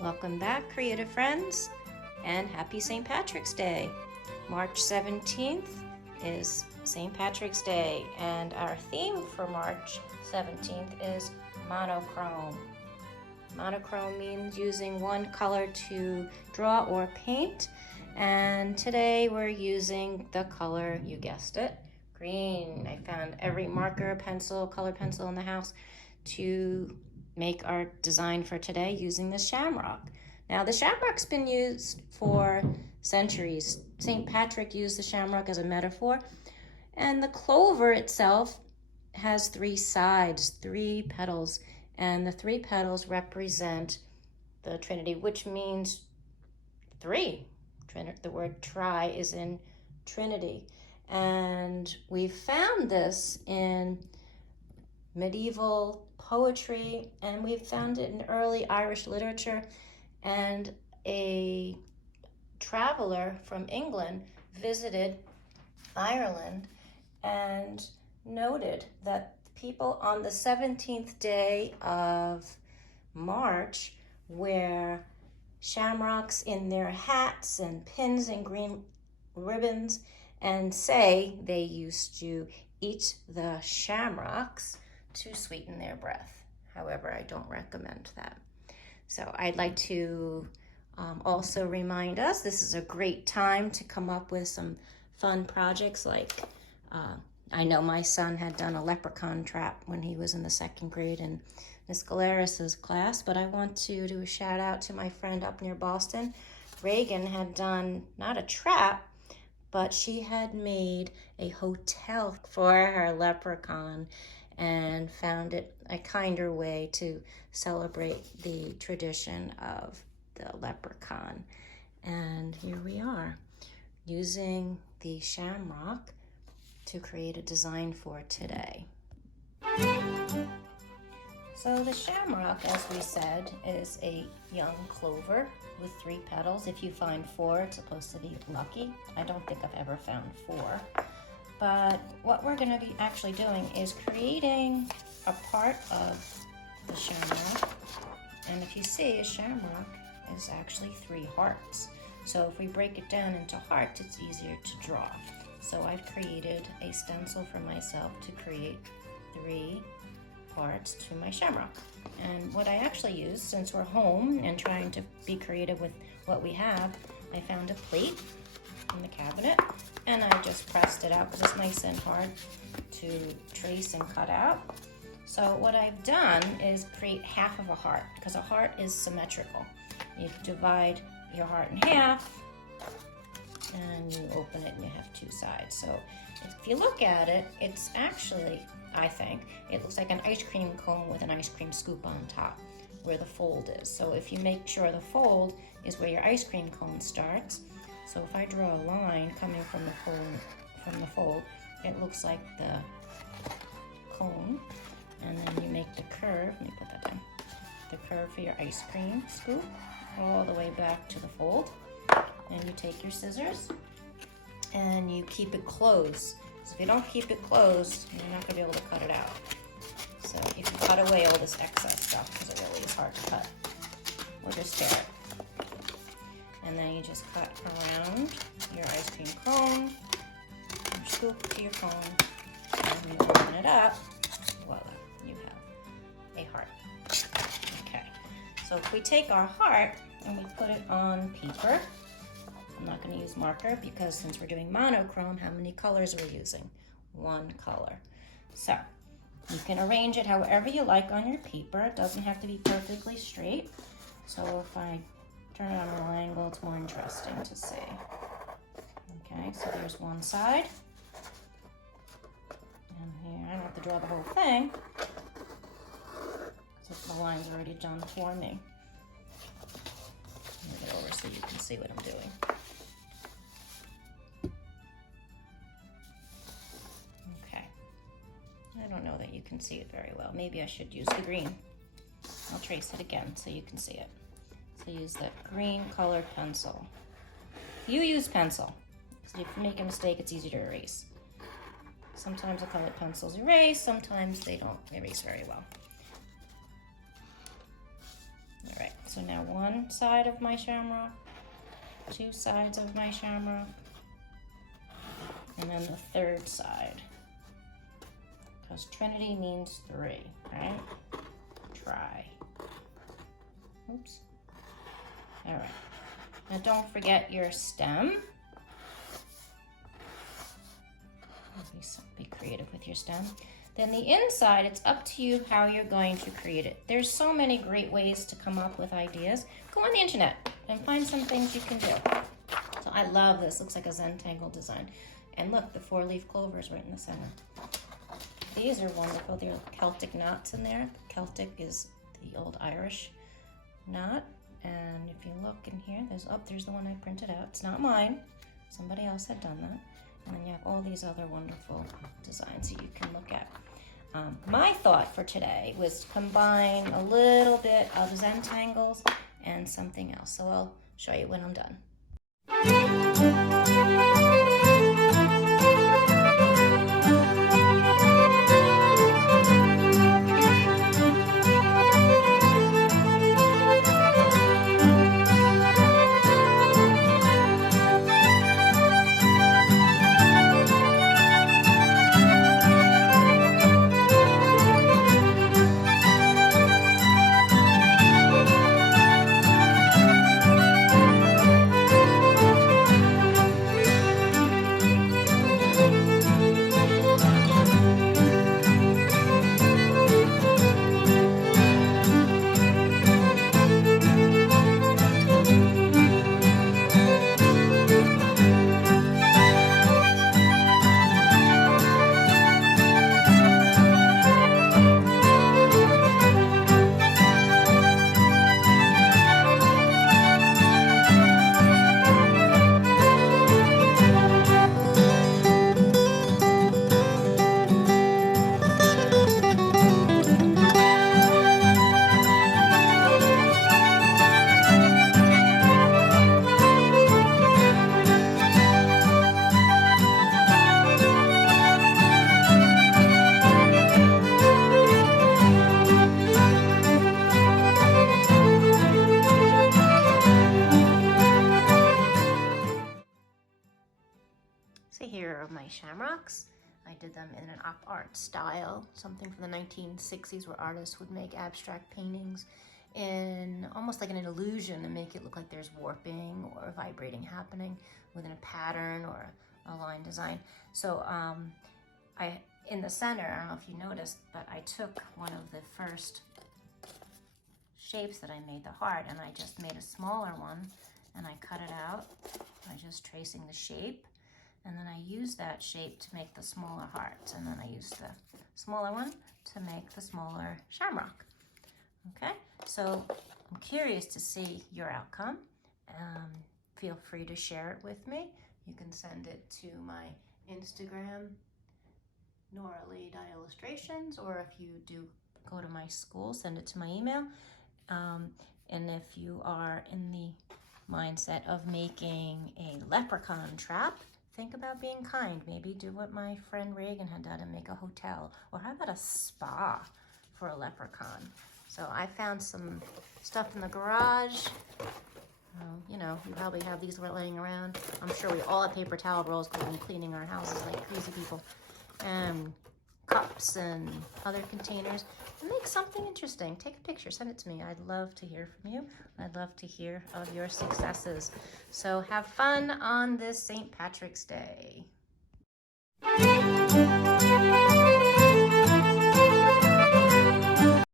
Welcome back, creative friends, and happy St. Patrick's Day. March 17th is St. Patrick's Day, and our theme for March 17th is monochrome. Monochrome means using one color to draw or paint, and today we're using the color, you guessed it, green. I found every marker, pencil, color pencil in the house to make our design for today using the Shamrock. Now the Shamrock's been used for centuries. St. Patrick used the Shamrock as a metaphor, and the clover itself has three sides, three petals, and the three petals represent the Trinity, which means three. The word tri is in Trinity, and we found this in medieval poetry, and we found it in early Irish literature, and a traveler from England visited Ireland and noted that people on the 17th day of March wear shamrocks in their hats and pins and green ribbons, and say they used to eat the shamrocks to sweeten their breath. However, I don't recommend that. So I'd like to also remind us this is a great time to come up with some fun projects, like I know my son had done a leprechaun trap when he was in the second grade in Miss Galeris's class, but I want to do a shout out to my friend up near Boston. Reagan had done not a trap, but she had made a hotel for her leprechaun and found it a kinder way to celebrate the tradition of the leprechaun. And here we are, using the Shamrock to create a design for today. So the Shamrock, as we said, is a young clover with three petals. If you find four, it's supposed to be lucky. I don't think I've ever found four. But what we're going to be actually doing is creating a part of the Shamrock. And if you see, a Shamrock is actually three hearts. So if we break it down into hearts, it's easier to draw. So I've created a stencil for myself to create three parts to my Shamrock. And what I actually used, since we're home and trying to be creative with what we have, I found a plate in the cabinet, and I just pressed it out because it's nice and hard to trace and cut out. So what I've done is create half of a heart, because a heart is symmetrical. You divide your heart in half, and you open it and you have two sides. So if you look at it, it's actually, I think, it looks like an ice cream cone with an ice cream scoop on top where the fold is. So if you make sure the fold is where your ice cream cone starts, so if I draw a line coming from the fold, it looks like the cone, and then you make the curve, let me put that down, the curve for your ice cream scoop all the way back to the fold. And you take your scissors and you keep it closed. So if you don't keep it closed, you're not going to be able to cut it out. So you can cut away all this excess stuff, because it really is hard to cut, or just tear it. And then you just cut around your ice cream cone, your scoop to your cone, and when you open it up, voila, you have a heart. Okay, so if we take our heart and we put it on paper, I'm not going to use marker because since we're doing monochrome, how many colors are we using? One color. So you can arrange it however you like on your paper. It doesn't have to be perfectly straight. So if I turn it on a little angle, it's more interesting to see. Okay, so there's one side. And here, I don't have to draw the whole thing, so the line's already done for me. Move it over so you can see what I'm doing. Okay. I don't know that you can see it very well. Maybe I should use the green. I'll trace it again so you can see it. So use the green colored pencil. You use pencil. So if you make a mistake, it's easy to erase. Sometimes the colored pencils erase, sometimes they don't erase very well. All right, So now one side of my shamrock, two sides of my shamrock, and then the third side. Because Trinity means 3, right? Try. Oops. All right. Now don't forget your stem. Be creative with your stem. Then the inside, it's up to you how you're going to create it. There's so many great ways to come up with ideas. Go on the internet and find some things you can do. So I love this. Looks like a Zentangle design. And look, the 4-leaf clover is right in the center. These are wonderful. There are Celtic knots in there. Celtic is the old Irish knot. And if you look in here, there's the one I printed out. It's not mine. Somebody else had done that. And then you have all these other wonderful designs that you can look at. My thought for today was to combine a little bit of Zentangles and something else. So I'll show you when I'm done. So here are my shamrocks. I did them in an op art style, something from the 1960s where artists would make abstract paintings in almost like an illusion and make it look like there's warping or vibrating happening within a pattern or a line design. So in the center, I don't know if you noticed, but I took one of the first shapes that I made, the heart, and I just made a smaller one and I cut it out by just tracing the shape. And then I use that shape to make the smaller hearts. And then I use the smaller one to make the smaller shamrock. Okay, so I'm curious to see your outcome. Feel free to share it with me. You can send it to my Instagram, Nora Lee Illustrations, or if you do go to my school, send it to my email. And if you are in the mindset of making a leprechaun trap, think about being kind. Maybe do what my friend Reagan had done and make a hotel. Or how about a spa for a leprechaun? So I found some stuff in the garage. You know, you probably have these laying around. I'm sure we all have paper towel rolls because we've been cleaning our houses like crazy people. And cups and other containers. Make something interesting. Take a picture, send it to me. I'd love to hear from you. I'd love to hear of your successes. So have fun on this St. Patrick's Day.